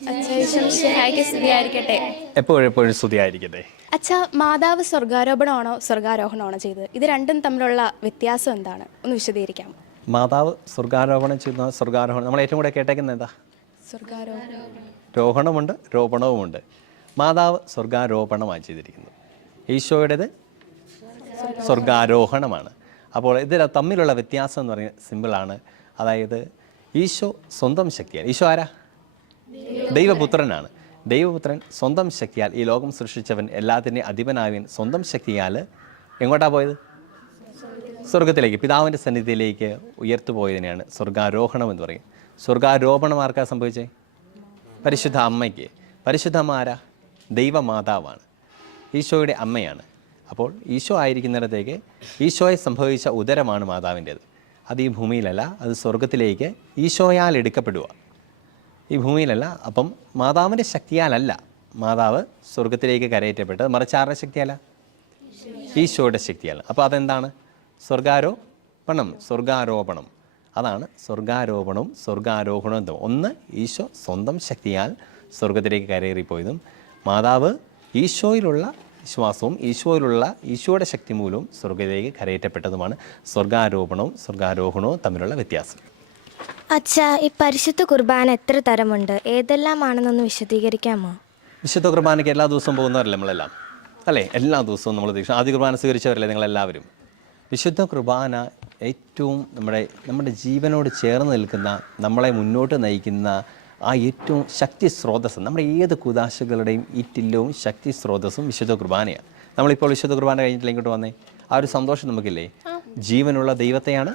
സ്തുതിയായിരിക്കട്ടെ. എപ്പോഴെപ്പോഴും സ്തുതിയായിരിക്കട്ടെ. അച്ഛാ, മാതാവ് സ്വർഗാരോപണമാണോ സ്വർഗാരോഹണമാണോ ചെയ്തത്? ഇത് രണ്ടും തമ്മിലുള്ള വ്യത്യാസം എന്താണ്? ഒന്ന് വിശദീകരിക്കാമോ? മാതാവ് സ്വർഗാരോപണം ചെയ്യുന്ന സ്വർഗാരോഹണം നമ്മൾ ഏറ്റവും കൂടെ കേട്ടേക്കുന്നത് എന്താ? രോഹണമുണ്ട്, രോപണവുമുണ്ട്. മാതാവ് സ്വർഗാരോപണമാണ് ചെയ്തിരിക്കുന്നത്. ഈശോയുടേത് സ്വർഗാരോഹണമാണ്. അപ്പോൾ ഇതിൽ തമ്മിലുള്ള വ്യത്യാസം എന്ന് പറയുന്നത് സിമ്പിളാണ്. അതായത് ഈശോ സ്വന്തം ശക്തിയാൽ, ഈശോ ആരാ? ദൈവപുത്രനാണ്. ദൈവപുത്രൻ സ്വന്തം ശക്തിയാൽ, ഈ ലോകം സൃഷ്ടിച്ചവൻ, എല്ലാത്തിൻ്റെയും അധിപനായവൻ സ്വന്തം ശക്തിയാൽ എങ്ങോട്ടാണ് പോയത്? സ്വർഗത്തിലേക്ക്, പിതാവിൻ്റെ സന്നിധിയിലേക്ക് ഉയർത്തുപോയതിനെയാണ് സ്വർഗാരോഹണം എന്ന് പറയും. സ്വർഗാരോപണം ആർക്കാ സംഭവിച്ചേ? പരിശുദ്ധ അമ്മയ്ക്ക്. പരിശുദ്ധ അമ്മ ആരാ? ദൈവമാതാവാണ്, ഈശോയുടെ അമ്മയാണ്. അപ്പോൾ ഈശോ ആയിരിക്കുന്നിടത്തേക്ക് ഈശോയെ സംഭവിച്ച ഉദരമാണ് മാതാവിൻ്റേത്. അത് ഈ ഭൂമിയിലല്ല, അത് സ്വർഗത്തിലേക്ക് ഈശോയാൽ എടുക്കപ്പെടുക, ഈ ഭൂമിയിലല്ല. അപ്പം മാതാവിൻ്റെ ശക്തിയാലല്ല മാതാവ് സ്വർഗത്തിലേക്ക് കരയേറ്റപ്പെട്ടത്, മറിച്ച് ആരുടെ ശക്തിയല്ല? ഈശോയുടെ ശക്തിയല്ല. അപ്പോൾ അതെന്താണ്? സ്വർഗാരോപണം. അതാണ് സ്വർഗാരോപണവും സ്വർഗാരോഹണവും. ഒന്ന്, ഈശോ സ്വന്തം ശക്തിയാൽ സ്വർഗത്തിലേക്ക് കരയേറിപ്പോയതും, മാതാവ് ഈശോയിലുള്ള വിശ്വാസവും ഈശോയുടെ ശക്തി മൂലവും സ്വർഗത്തിലേക്ക് കരയേറ്റപ്പെട്ടതുമാണ് സ്വർഗാരോപണവും സ്വർഗാരോഹണവും തമ്മിലുള്ള വ്യത്യാസം. അച്ഛാ, ഈ പരിശുദ്ധ കുർബാന എത്ര തരമുണ്ട്? ഏതെല്ലാമാണെന്നൊന്ന് വിശദീകരിക്കാമോ? വിശുദ്ധ കുർബാനയ്ക്ക് എല്ലാ ദിവസവും പോകുന്നവരല്ലേ നമ്മളെല്ലാം, അല്ലേ? എല്ലാ ദിവസവും നമ്മൾ ആദ്യ കുർബാന സ്വീകരിച്ചവരല്ലേ നിങ്ങളെല്ലാവരും? വിശുദ്ധ കുർബാന ഏറ്റവും നമ്മുടെ ജീവനോട് ചേർന്ന് നിൽക്കുന്ന, നമ്മളെ മുന്നോട്ട് നയിക്കുന്ന ആ ഏറ്റവും ശക്തി സ്രോതസ്സ്, നമ്മുടെ ഏത് കുദാശകളുടെയും ഈറ്റില്ലവും ശക്തി സ്രോതസ്സും വിശുദ്ധ കുർബാനയാണ്. നമ്മളിപ്പോൾ വിശുദ്ധ കുർബാന കഴിഞ്ഞിട്ടില്ല ഇങ്ങോട്ട് വന്നേ, ആ ഒരു സന്തോഷം നമുക്കില്ലേ? ജീവനുള്ള ദൈവത്തെയാണ്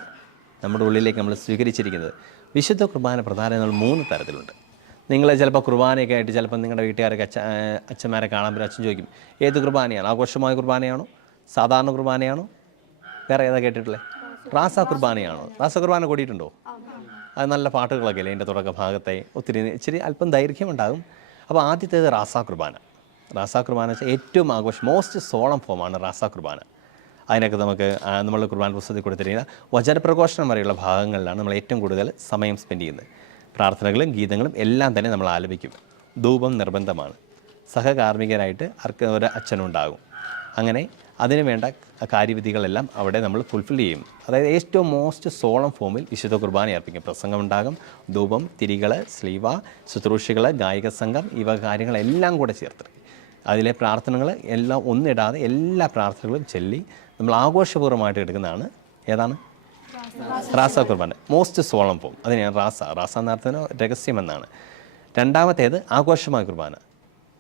നമ്മുടെ ഉള്ളിലേക്ക് നമ്മൾ സ്വീകരിച്ചിരിക്കുന്നത്. വിശുദ്ധ കുർബാന പ്രധാനങ്ങൾ 3 തരത്തിലുണ്ട്. നിങ്ങൾ ചിലപ്പോൾ കുർബാനയൊക്കെ ആയിട്ട് ചിലപ്പോൾ നിങ്ങളുടെ വീട്ടുകാരൊക്കെ അച്ഛന്മാരെ കാണാൻ പറ്റും. അച്ഛൻ ചോദിക്കും, ഏത് കുർബാനയാണ്? ആഘോഷമായ കുർബാനയാണോ? സാധാരണ കുർബാനയാണോ? വേറെ ഏതാ കേട്ടിട്ടില്ലേ? റാസ കുർബാനയാണോ? റാസ കുർബാന കൂടിയിട്ടുണ്ടോ? അത് നല്ല പാട്ടുകളൊക്കെ അല്ലേ അതിൻ്റെ തുടക്ക ഭാഗത്തെ? ഇച്ചിരി അല്പം ദൈർഘ്യമുണ്ടാകും. അപ്പോൾ ആദ്യത്തേത് റാസ കുർബാന. റാസ കുർബാന വെച്ചാൽ ഏറ്റവും മോസ്റ്റ് സോളം ഫോമാണ് റാസ കുർബാന. അതിനൊക്കെ നമ്മൾ കുർബാന പുസ്തകത്തിൽ കൊടുത്തിരിക്കുന്ന വചനപ്രഘോഷണം വരെയുള്ള ഭാഗങ്ങളിലാണ് നമ്മൾ ഏറ്റവും കൂടുതൽ സമയം സ്പെൻഡ് ചെയ്യുന്നത്. പ്രാർത്ഥനകളും ഗീതങ്ങളും എല്ലാം തന്നെ നമ്മൾ ആലപിക്കും. ധൂപം നിർബന്ധമാണ്. സഹകാർമ്മികരായിട്ട് ഒരു അച്ഛനുണ്ടാകും. അങ്ങനെ അതിനു വേണ്ട കാര്യവിധികളെല്ലാം അവിടെ നമ്മൾ ഫുൾഫിൽ ചെയ്യും. അതായത് ഏറ്റവും മോസ്റ്റ് സോളം ഫോമിൽ വിശുദ്ധ കുർബാന അർപ്പിക്കും. പ്രസംഗം ഉണ്ടാകും, ധൂപം, തിരികൾ, സ്ലീവ, ശുശ്രൂഷകൾ, ഗായക സംഘം, ഇവ കാര്യങ്ങളെല്ലാം കൂടെ ചേർത്ത് അതിലെ പ്രാർത്ഥനകൾ എല്ലാം ഒന്നിടാതെ എല്ലാ പ്രാർത്ഥനകളും ചൊല്ലി നമ്മൾ ആഘോഷപൂർവ്വമായിട്ട് എടുക്കുന്നതാണ് ഏതാണ്? റാസ കുർബാന. മോസ്റ്റ് സോളം ഫോം അതിനെയാണ് റാസ എന്നർത്ഥത്തിന് രഹസ്യമെന്നാണ്. രണ്ടാമത്തേത് ആഘോഷമായ കുർബാന.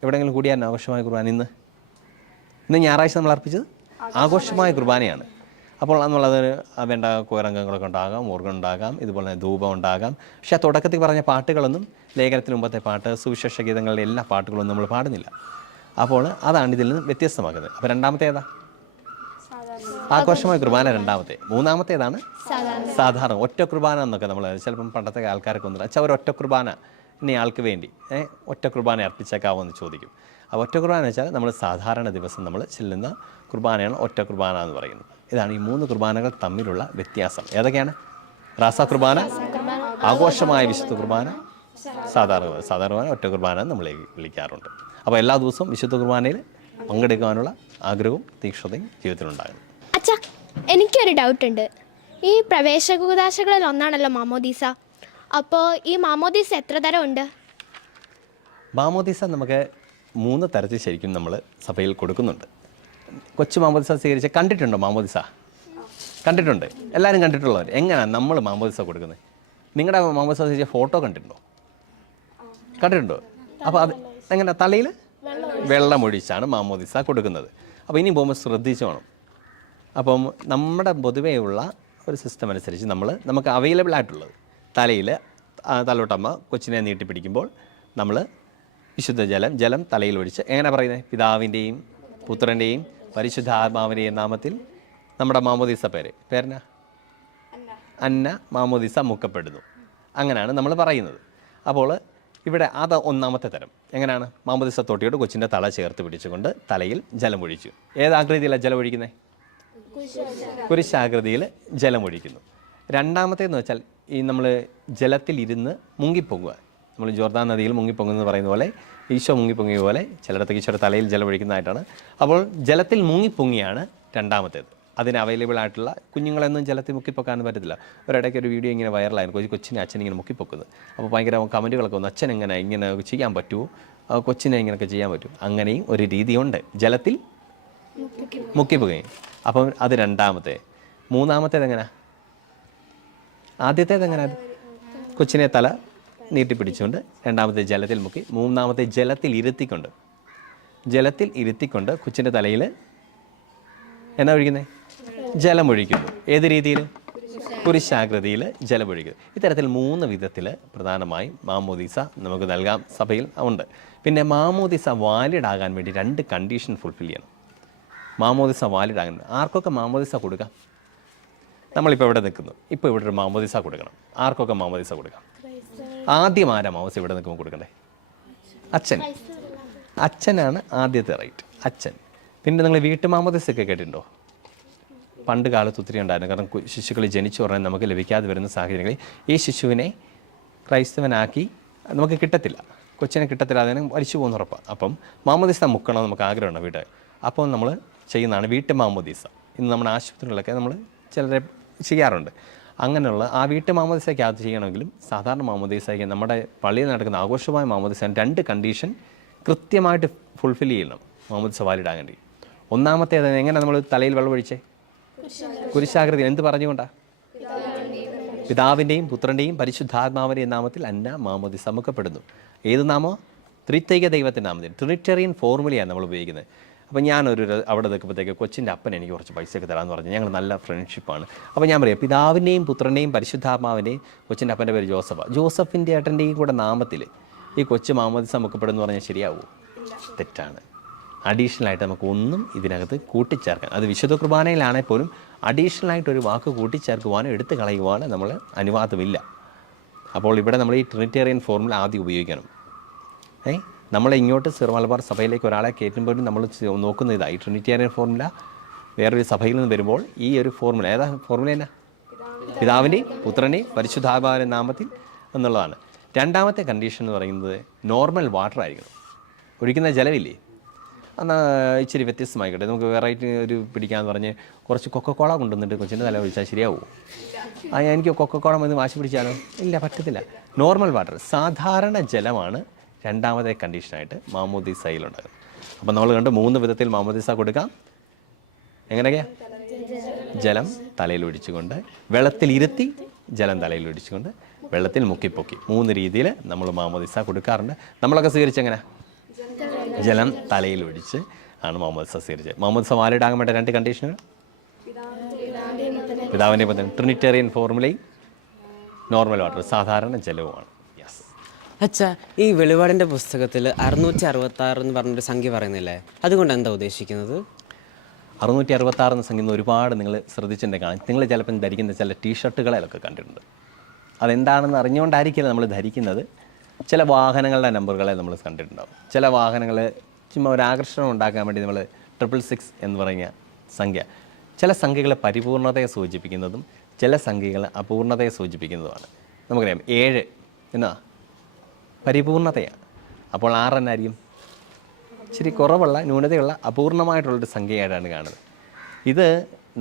എവിടെയെങ്കിലും കൂടിയായിരുന്നു ആഘോഷമായ കുർബാന? ഇന്ന് ഞായറാഴ്ച നമ്മൾ അർപ്പിച്ചത് ആഘോഷമായ കുർബാനയാണ്. അപ്പോൾ നമ്മളത് വേണ്ട കോരംഗങ്ങളൊക്കെ ഉണ്ടാകാം, ഓർഗൻ ഉണ്ടാകാം, ഇതുപോലെ തന്നെ ധൂപം ഉണ്ടാകാം. പക്ഷേ ആ തുടക്കത്തിൽ പറഞ്ഞ പാട്ടുകളൊന്നും, ലേഖനത്തിന് മുമ്പത്തെ പാട്ട്, സുവിശേഷ ഗീതങ്ങളുടെ എല്ലാ പാട്ടുകളൊന്നും നമ്മൾ പാടുന്നില്ല. അപ്പോൾ അതാണ് ഇതിൽ നിന്ന് വ്യത്യസ്തമാക്കുന്നത്. അപ്പോൾ രണ്ടാമത്തെ ഏതാ? ആഘോഷമായ കുർബാന രണ്ടാമത്തെ. മൂന്നാമത്തേതാണ് സാധാരണ ഒറ്റ കുർബാന എന്നൊക്കെ നമ്മൾ ചിലപ്പം പണ്ടത്തെ ആൾക്കാരൊക്കെ ഒന്നും അച്ഛാ ഒരു ഒറ്റ കുർബാന ഇനി ആൾക്ക് വേണ്ടി ഒറ്റ കുർബാന അർപ്പിച്ചേക്കാവോ എന്ന് ചോദിക്കും. അപ്പോൾ ഒറ്റ കുർബാന വെച്ചാൽ നമ്മൾ സാധാരണ ദിവസം നമ്മൾ ചെല്ലുന്ന കുർബാനയാണ് ഒറ്റ കുർബാന എന്ന് പറയുന്നത്. ഇതാണ് ഈ 3 കുർബാനകൾ തമ്മിലുള്ള വ്യത്യാസം. ഏതൊക്കെയാണ്? റാസ കുർബാന, ആഘോഷമായ വിശുദ്ധ കുർബാന, സാധാരണ ഒറ്റ കുർബാന നമ്മൾ വിളിക്കാറുണ്ട്. അപ്പോൾ എല്ലാ ദിവസവും വിശുദ്ധ കുർബാനയിൽ പങ്കെടുക്കാനുള്ള ആഗ്രഹവും തീക്ഷ്ണതയും ജീവിതത്തിലുണ്ടാകും. അച്ഛാ, എനിക്കൊരു ഡൗട്ടുണ്ട്. ഈ പ്രവേശ കൂദാശകളിൽ ഒന്നാണല്ലോ മാമോദീസ. അപ്പോൾ ഈ മാമോദീസ എത്ര തരം ഉണ്ട്? മാമോദീസ നമുക്ക് 3 തരത്തിൽ ശരിക്കും നമ്മൾ സഭയിൽ കൊടുക്കുന്നുണ്ട്. കൊച്ചു മാമോദീസ സ്വീകരിച്ച് കണ്ടിട്ടുണ്ടോ? മാമോദീസ കണ്ടിട്ടുണ്ട്, എല്ലാവരും കണ്ടിട്ടുള്ളവർ. എങ്ങനെയാണ് നമ്മൾ മാമോദീസ കൊടുക്കുന്നത്? നിങ്ങളുടെ മാമോദീസ സ്വീകരിച്ച ഫോട്ടോ കണ്ടിട്ടുണ്ടോ? അപ്പോൾ അത് എങ്ങനെ? തലയിൽ വെള്ളമൊഴിച്ചാണ് മാമോദീസ കൊടുക്കുന്നത്. അപ്പോൾ ഇനി പോകുമ്പോൾ ശ്രദ്ധിച്ചു വേണം. അപ്പം നമ്മുടെ പൊതുവെയുള്ള ഒരു സിസ്റ്റം അനുസരിച്ച് നമുക്ക് അവൈലബിൾ ആയിട്ടുള്ളത് തലയിൽ തലോട്ടമ്മ കൊച്ചിനെ നീട്ടിപ്പിടിക്കുമ്പോൾ നമ്മൾ വിശുദ്ധ ജലം തലയിൽ ഒഴിച്ച് എങ്ങനെ പറയുന്നത്? പിതാവിൻ്റെയും പുത്രൻ്റെയും പരിശുദ്ധ ആത്മാവിൻ്റെയും നാമത്തിൽ നമ്മുടെ മാമോദീസ പേരെന്നാ? അന്ന മാമോദീസ മുക്കപ്പെടുന്നു. അങ്ങനെയാണ് നമ്മൾ പറയുന്നത്. അപ്പോൾ ഇവിടെ അത് ഒന്നാമത്തെ തരം. എങ്ങനെയാണ്? മാമോദീസ തൊട്ടിയോട് കൊച്ചിൻ്റെ തല ചേർത്ത് പിടിച്ചുകൊണ്ട് തലയിൽ ജലമൊഴിച്ചു. ഏതാകൃതിയിലാണ് ജലമൊഴിക്കുന്നത്? കുരിശാകൃതിയിൽ ജലമൊഴിക്കുന്നു. രണ്ടാമത്തേന്ന് വെച്ചാൽ ഈ നമ്മൾ ജലത്തിലിരുന്ന് മുങ്ങിപ്പോകുക. നമ്മൾ ജോർദാൻ നദിയിൽ മുങ്ങിപ്പൊങ്ങുന്നത് പറയുന്ന പോലെ ഈശോ മുങ്ങിപ്പൊങ്ങിയ പോലെ ചിലയിടത്തേക്ക് ഈശോയുടെ തലയിൽ ജലമൊഴിക്കുന്നതായിട്ടാണ്. അപ്പോൾ ജലത്തിൽ മുങ്ങിപ്പൊങ്ങിയാണ് രണ്ടാമത്തേത്. അതിന് അവൈലബിൾ ആയിട്ടുള്ള കുഞ്ഞുങ്ങളെന്നും ജലത്തിൽ മുക്കിപ്പൊക്കാൻ പറ്റത്തില്ല. ഒരിടയ്ക്ക് ഒരു വീഡിയോ ഇങ്ങനെ വൈറലായിരുന്നു, കൊച്ചിനെ അച്ഛൻ ഇങ്ങനെ മുക്കിപ്പൊക്കുന്നത്. അപ്പോൾ ഭയങ്കര കമൻറ്റുകളൊക്കെ വന്നു, അച്ഛൻ ഇങ്ങനെ ചെയ്യാൻ പറ്റുമോ, കൊച്ചിനെ ഇങ്ങനെയൊക്കെ ചെയ്യാൻ പറ്റും. അങ്ങനെയും ഒരു രീതിയുണ്ട്, ജലത്തിൽ മുക്കിപ്പൊക്കുകയും. അപ്പം അത് രണ്ടാമത്തെ. മൂന്നാമത്തേത് എങ്ങനെ? ആദ്യത്തേത് എങ്ങനെ? കൊച്ചിനെ തല നീട്ടിപ്പിടിച്ചുകൊണ്ട്, രണ്ടാമത്തെ ജലത്തിൽ മുക്കി, മൂന്നാമത്തെ ജലത്തിൽ ഇരുത്തിക്കൊണ്ട് കൊച്ചിൻ്റെ തലയിൽ എന്നാ ഒഴിക്കുന്നത്? ജലമൊഴിക്കുന്നു. ഏത് രീതിയിൽ? കുരിശാകൃതിയിൽ ജലമൊഴിക്കുന്നു. ഇത്തരത്തിൽ 3 വിധത്തിൽ പ്രധാനമായും മാമോദീസ നമുക്ക് നൽകാം, സഭയിൽ ഉണ്ട്. പിന്നെ മാമോദീസ വാലിഡ് ആകാൻ വേണ്ടി 2 കണ്ടീഷൻ ഫുൾഫിൽ ചെയ്യണം. മാമോദീസ വാലിഡ് ആകാൻ ആർക്കൊക്കെ മാമോദീസ കൊടുക്കാം? നമ്മളിപ്പോൾ ഇവിടെ നിൽക്കുന്നു, ഇപ്പോൾ ഇവിടെ ഒരു മാമോദീസ കൊടുക്കണം. ആർക്കൊക്കെ മാമോദീസ കൊടുക്കാം? ആദ്യം ആരാ മാമോദീസ ഇവിടെ നിൽക്കുമ്പോൾ കൊടുക്കണ്ടേ? അച്ഛനാണ് ആദ്യത്തെ റൈറ്റ്, അച്ഛൻ. പിന്നെ നിങ്ങൾ വീട്ടു മാമോദീസയൊക്കെ കേട്ടിട്ടുണ്ടോ? പണ്ട് കാലത്ത് ഒത്തിരി ഉണ്ടായിരുന്നു. കാരണം ശിശുക്കൾ ജനിച്ചു പറഞ്ഞാൽ നമുക്ക് ലഭിക്കാതെ വരുന്ന സാഹചര്യങ്ങളിൽ ഈ ശിശുവിനെ ക്രൈസ്തവനാക്കി നമുക്ക് കിട്ടത്തില്ല, കൊച്ചിനെ കിട്ടത്തില്ല, അതിനെ വലിച്ചു പോകുന്ന ഉറപ്പാണ്. അപ്പം മാമോദീസ മുക്കണം നമുക്ക് ആഗ്രഹമുണ്ട് വീട്ടിൽ. അപ്പോൾ നമ്മൾ ചെയ്യുന്നതാണ് വീട്ടു മാമോദീസ. ഇന്ന് നമ്മുടെ ആശുപത്രികളിലൊക്കെ നമ്മൾ ചിലരെ ചെയ്യാറുണ്ട്. അങ്ങനെയുള്ള ആ വീട്ടു മാമോദീസയ്ക്കകത്ത് ചെയ്യണമെങ്കിലും സാധാരണ മാമോദീസയ്ക്ക് നമ്മുടെ പള്ളിയിൽ നടക്കുന്ന ആഘോഷമായ മാമോദീസ 2 കണ്ടീഷൻ കൃത്യമായിട്ട് ഫുൾഫിൽ ചെയ്യണം മാമോദീസ വാലിഡ് ആകാൻ വേണ്ടി. ഒന്നാമത്തേത് എങ്ങനെ നമ്മൾ തലയിൽ വെള്ളമൊഴിച്ചേ? കുരിശാകൃതി. എന്ത് പറഞ്ഞുകൊണ്ടാണ്? പിതാവിൻ്റെയും പുത്രൻ്റെയും പരിശുദ്ധാത്മാവിൻ്റെയും നാമത്തിൽ മാമോദീസ മുക്കപ്പെടുന്നു. ഏത് നാമോ? ത്രിത്വൈക ദൈവത്തിൻ്റെ നാമത്തിൽ. ട്രിനിറ്റേറിയൻ ഫോർമുലയാണ് നമ്മൾ ഉപയോഗിക്കുന്നത്. അപ്പോൾ ഞാനൊരു അവിടെ നിൽക്കുമ്പോഴത്തേക്ക് കൊച്ചിൻ്റെ അപ്പൻ എനിക്ക് കുറച്ച് പൈസയൊക്കെ തരാമെന്ന് പറഞ്ഞു. ഞങ്ങൾ നല്ല ഫ്രണ്ട്ഷിപ്പാണ്. അപ്പോൾ ഞാൻ പറയാം, പിതാവിൻ്റെയും പുത്രൻ്റെയും പരിശുദ്ധാത്മാവിൻ്റെയും, കൊച്ചിൻ്റെ അപ്പൻ്റെ പേര് ജോസഫിൻ്റെ ഏട്ടൻ്റെയും കൂടെ നാമത്തിൽ ഈ കൊച്ചു മാമോദീസ മുക്കപ്പെടുന്നു പറഞ്ഞാൽ ശരിയാവുമോ? തെറ്റാണ്. അഡീഷണലായിട്ട് നമുക്ക് ഒന്നും ഇതിനകത്ത് കൂട്ടിച്ചേർക്കാൻ, അത് വിശുദ്ധ കുർബാനയിലാണെങ്കിൽ പോലും അഡീഷണലായിട്ടൊരു വാക്ക് കൂട്ടിച്ചേർക്കുവാനോ എടുത്തു കളയുവാനോ നമ്മൾ അനുവാദമില്ല. അപ്പോൾ ഇവിടെ നമ്മൾ ഈ ട്രിനിറ്റേറിയൻ ഫോർമുല ആദ്യം ഉപയോഗിക്കണം. നമ്മളെ ഇങ്ങോട്ട് സിർ മലബാർ സഭയിലേക്ക് ഒരാളെ കയറ്റുമ്പോഴും നമ്മൾ നോക്കുന്ന ഇതായി ട്രിനിറ്റേറിയൻ ഫോർമുല. വേറൊരു സഭയിൽ നിന്ന് വരുമ്പോൾ ഈ ഒരു ഫോർമുല, ഏതാ ഫോർമുല? എന്നാ? പിതാവിൻ്റെയും പുത്രൻ്റെയും പരിശുദ്ധാത്മാവിൻ്റെ നാമത്തിൽ എന്നുള്ളതാണ്. രണ്ടാമത്തെ കണ്ടീഷൻ എന്ന് പറയുന്നത് നോർമൽ വാട്ടർ ആയിരിക്കണം. ഒഴിക്കുന്ന ജലമില്ലേ, എന്നാൽ ഇച്ചിരി വ്യത്യസ്തമായിക്കട്ടെ, നമുക്ക് വെറൈറ്റി ഒരു പിടിക്കാമെന്ന് പറഞ്ഞ് കുറച്ച് കൊക്കക്കോള കൊണ്ടുവന്നിട്ട് കൊച്ചിൻ്റെ തല ഒഴിച്ചാൽ ശരിയാവുമോ? എനിക്ക് കൊക്കക്കോള വന്ന് വാശി പിടിച്ചാലോ? ഇല്ല, പറ്റത്തില്ല. നോർമൽ വാട്ടർ, സാധാരണ ജലമാണ് രണ്ടാമത്തെ കണ്ടീഷനായിട്ട് മാമോദീസയിലുണ്ടാകും. അപ്പം നമ്മൾ കണ്ട് 3 വിധത്തിൽ മാമോദീസ കൊടുക്കാം. എങ്ങനെയൊക്കെയാ? ജലം തലയിൽ ഒഴിച്ചുകൊണ്ട്, വെള്ളത്തിലിരുത്തി ജലം തലയിൽ ഒഴിച്ചുകൊണ്ട്, വെള്ളത്തിൽ മുക്കിപ്പൊക്കി, 3 രീതിയിൽ നമ്മൾ മാമോദീസ കൊടുക്കാറുണ്ട്. നമ്മളൊക്കെ സ്വീകരിച്ചെങ്ങനെ? ജലം തലയിൽ ഒഴിച്ച് ആണ് മാമോദീസ സ്വീകരിച്ചത്. മാമോദീസ വാലിഡ് ആകാൻ വേണ്ട 2 കണ്ടീഷനുകൾ: പിതാവിൻ്റെ പുത്രൻ, ട്രിനിറ്റേറിയൻ ഫോർമുലയും നോർമൽ വാട്ടർ, സാധാരണ ജലവുമാണ്. അച്ഛാ, ഈ വെളിപാടിൻ്റെ പുസ്തകത്തിൽ 666 എന്ന് പറഞ്ഞൊരു സംഖ്യ പറയുന്നില്ലേ, അതുകൊണ്ട് എന്താ ഉദ്ദേശിക്കുന്നത്? 666 എന്ന സംഖ്യ ഒരുപാട് നിങ്ങൾ ശ്രദ്ധിച്ചിട്ടുണ്ടെങ്കിൽ കാണാം. നിങ്ങൾ ചിലപ്പം ധരിക്കുന്ന ചില ടീഷർട്ടുകളിലൊക്കെ കണ്ടിട്ടുണ്ട്. അതെന്താണെന്ന് അറിഞ്ഞുകൊണ്ടായിരിക്കില്ല നമ്മൾ ധരിക്കുന്നത്. ചില വാഹനങ്ങളുടെ നമ്പറുകളെ നമ്മൾ കണ്ടിട്ടുണ്ടാവും. ചില വാഹനങ്ങൾ ചുമ്മാ ഒരു ആകർഷണം ഉണ്ടാക്കാൻ വേണ്ടി നമ്മൾ 666 എന്ന് പറഞ്ഞ സംഖ്യ, ചില സംഖ്യകൾ പരിപൂർണതയെ സൂചിപ്പിക്കുന്നതും ചില സംഖ്യകൾ അപൂർണതയെ സൂചിപ്പിക്കുന്നതുമാണ്. നമുക്കറിയാം 7 എന്നാ പരിപൂർണതയാണ്. അപ്പോൾ 6 എന്നായിരിക്കും? ഇച്ചിരി കുറവുള്ള, ന്യൂനതയുള്ള, അപൂർണമായിട്ടുള്ളൊരു സംഖ്യയായിട്ടാണ് കാണുന്നത്. ഇത്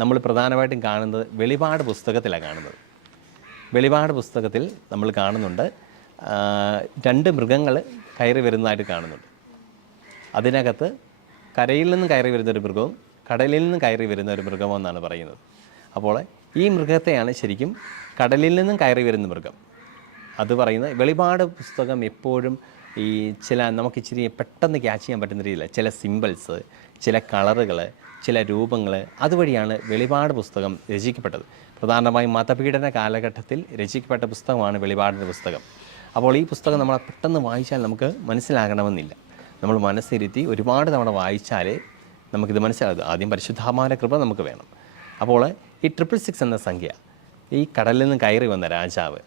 നമ്മൾ പ്രധാനമായിട്ടും കാണുന്നത് വെളിപാട് പുസ്തകത്തിലാണ് കാണുന്നത്. വെളിപാട് പുസ്തകത്തിൽ നമ്മൾ കാണുന്നുണ്ട് 2 മൃഗങ്ങൾ കയറി വരുന്നതായിട്ട് കാണുന്നുണ്ട്. അതിനകത്ത് കരയിൽ നിന്നും കയറി വരുന്നൊരു മൃഗവും കടലിൽ നിന്നും കയറി വരുന്ന ഒരു മൃഗമോ എന്നാണ് പറയുന്നത്. അപ്പോൾ ഈ മൃഗത്തെയാണ് ശരിക്കും കടലിൽ നിന്നും കയറി വരുന്ന മൃഗം അത് പറയുന്നത്. വെളിപാട് പുസ്തകം എപ്പോഴും ഈ ചില നമുക്ക് ഇച്ചിരി പെട്ടെന്ന് ക്യാച്ച് ചെയ്യാൻ പറ്റുന്ന രീതിയിൽ ചില സിമ്പിൾസ്, ചില കളറുകൾ, ചില രൂപങ്ങൾ, അതുവഴിയാണ് വെളിപാട് പുസ്തകം രചിക്കപ്പെട്ടത്. പ്രധാനമായും മതപീഡന കാലഘട്ടത്തിൽ രചിക്കപ്പെട്ട പുസ്തകമാണ് വെളിപാടിൻ്റെ പുസ്തകം. അപ്പോൾ ഈ പുസ്തകം നമ്മൾ പെട്ടെന്ന് വായിച്ചാൽ നമുക്ക് മനസ്സിലാകണമെന്നില്ല. നമ്മൾ മനസ്സിരുത്തി ഒരുപാട് തവണ വായിച്ചാലേ നമുക്കിത് മനസ്സിലാകും. ആദ്യം പരിശുദ്ധാത്മാവിൻ്റെ കൃപ നമുക്ക് വേണം. അപ്പോൾ ഈ 666 എന്ന സംഖ്യ, ഈ കടലിൽ നിന്ന് കയറി വന്ന രാജാവ്,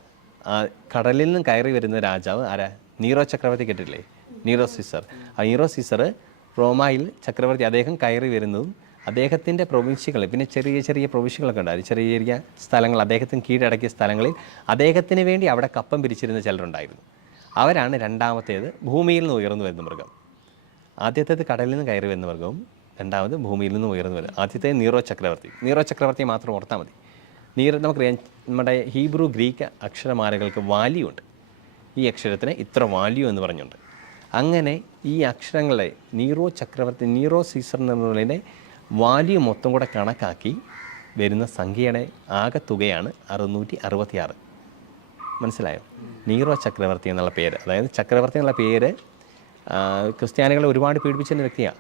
കടലിൽ നിന്ന് കയറി വരുന്ന രാജാവ് ആരാ? നീറോ ചക്രവർത്തി കേട്ടില്ലേ? Nero Caesar. ആ നീറോ സീസർ റോമായിൽ ചക്രവർത്തി, അദ്ദേഹം കയറി വരുന്നതും അദ്ദേഹത്തിൻ്റെ പ്രൊവിൻഷ്യകൾ, പിന്നെ ചെറിയ ചെറിയ പ്രൊവിൻഷ്യകളൊക്കെ ഉണ്ടായിരുന്നു, ചെറിയ ചെറിയ സ്ഥലങ്ങൾ, അദ്ദേഹത്തിന് കീഴടക്കിയ സ്ഥലങ്ങളിൽ അദ്ദേഹത്തിന് വേണ്ടി അവിടെ കപ്പം പിരിച്ചിരുന്ന ചിലരുണ്ടായിരുന്നു. അവരാണ് രണ്ടാമത്തേത് ഭൂമിയിൽ നിന്ന് ഉയർന്നു വരുന്ന മൃഗം. ആദ്യത്തേത് കടലിൽ നിന്ന് കയറി വരുന്ന മൃഗവും രണ്ടാമത് ഭൂമിയിൽ നിന്ന് ഉയർന്നു വരുന്നത്. ആദ്യത്തെ നീറോ ചക്രവർത്തി. നീറോ ചക്രവർത്തിയെ മാത്രം ഓർത്താൽ മതി. നമുക്കറിയാം നമ്മുടെ ഹീബ്രു ഗ്രീക്ക് അക്ഷരമാലകൾക്ക് വാല്യൂ ഉണ്ട്. ഈ അക്ഷരത്തിന് ഇത്ര വാല്യൂ എന്ന് പറഞ്ഞുണ്ട്. അങ്ങനെ ഈ അക്ഷരങ്ങളെ നീറോ സീസർ എന്നതിൻ്റെ വാല്യൂ മൊത്തം കൂടെ കണക്കാക്കി വരുന്ന സംഖ്യയുടെ ആകെ തുകയാണ് 666. മനസ്സിലായോ? നീറോ ചക്രവർത്തി എന്നുള്ള പേര്, അതായത് ചക്രവർത്തി എന്നുള്ള പേര് ക്രിസ്ത്യാനികളെ ഒരുപാട് പീഡിപ്പിച്ചിരുന്ന വ്യക്തിയാണ്.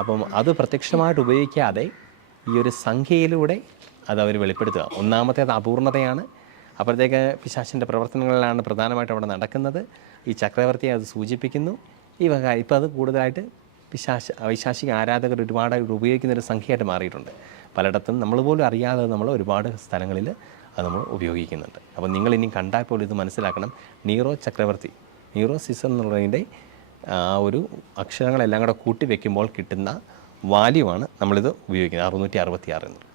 അപ്പം അത് പ്രത്യക്ഷമായിട്ട് ഉപയോഗിക്കാതെ ഈ ഒരു സംഖ്യയിലൂടെ അത് അവർ വെളിപ്പെടുത്തുക. ഒന്നാമത്തേത് അപൂർണതയാണ്. അപ്പോഴത്തേക്ക് പിശാചിൻ്റെ പ്രവർത്തനങ്ങളിലാണ് പ്രധാനമായിട്ട് അവിടെ നടക്കുന്നത്. ഈ ചക്രവർത്തിയെ അത് സൂചിപ്പിക്കുന്നു. ഇപ്പോൾ അത് കൂടുതലായിട്ട് വൈശാചിക ആരാധകർ ഒരുപാട് ഉപയോഗിക്കുന്നൊരു സംഖ്യയായിട്ട് മാറിയിട്ടുണ്ട്. പലയിടത്തും നമ്മൾ പോലും അറിയാതെ നമ്മൾ ഒരുപാട് സ്ഥലങ്ങളിൽ അത് നമ്മൾ ഉപയോഗിക്കുന്നുണ്ട്. അപ്പോൾ നിങ്ങൾ ഇനി കണ്ടാൽ പോലും ഇത് മനസ്സിലാക്കണം. നീറോ ചക്രവർത്തി, നീറോ സീസർ എന്നുള്ളതിൻ്റെ ആ ഒരു അക്ഷരങ്ങളെല്ലാം കൂടെ കൂട്ടി വയ്ക്കുമ്പോൾ കിട്ടുന്ന വാല്യൂ ആണ് നമ്മളിത് ഉപയോഗിക്കുന്നത് 666 എന്നുള്ളത്.